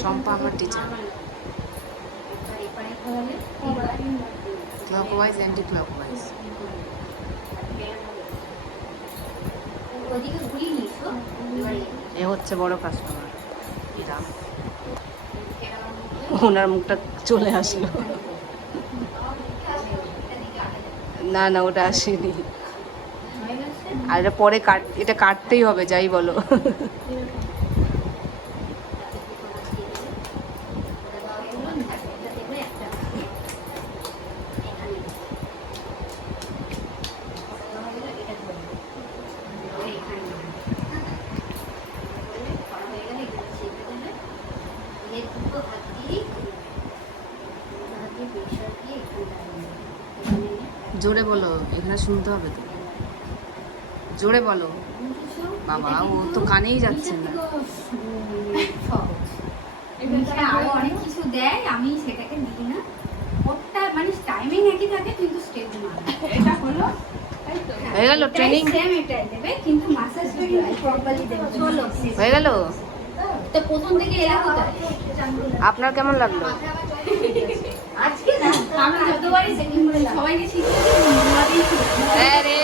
শম্পা আমার teacher. Clockwise anticlockwise. এ হচ্ছে বড় কাস্টমার। ওনার মুখটা চলে আসলো। না না, ওটা আসেনি। আর এটা পরে এটা কাটতেই হবে যাই বলো। জোরে বলো, এখানে শুনতে হবে তো। জোরে বলো বাবা, ও তো কানেই যাচ্ছে না। আরো অনেক কিছু দেয়, আমি সেটাকে দিই না। ওটা মানে টাইমিং একই থাকে কিন্তু স্টেপ না। এটা হলো হয়ে গেল ট্রেনিং। সেম এটাই দেবে কিন্তু মাসাজটা প্রপারলি দেবে। চলো হয়ে গেল তো প্রথম থেকে এলা কোথায়? আপনার কেমন লাগলো? আজকে না আমি যতবারই সবাইকে শিখিয়েছি। আরে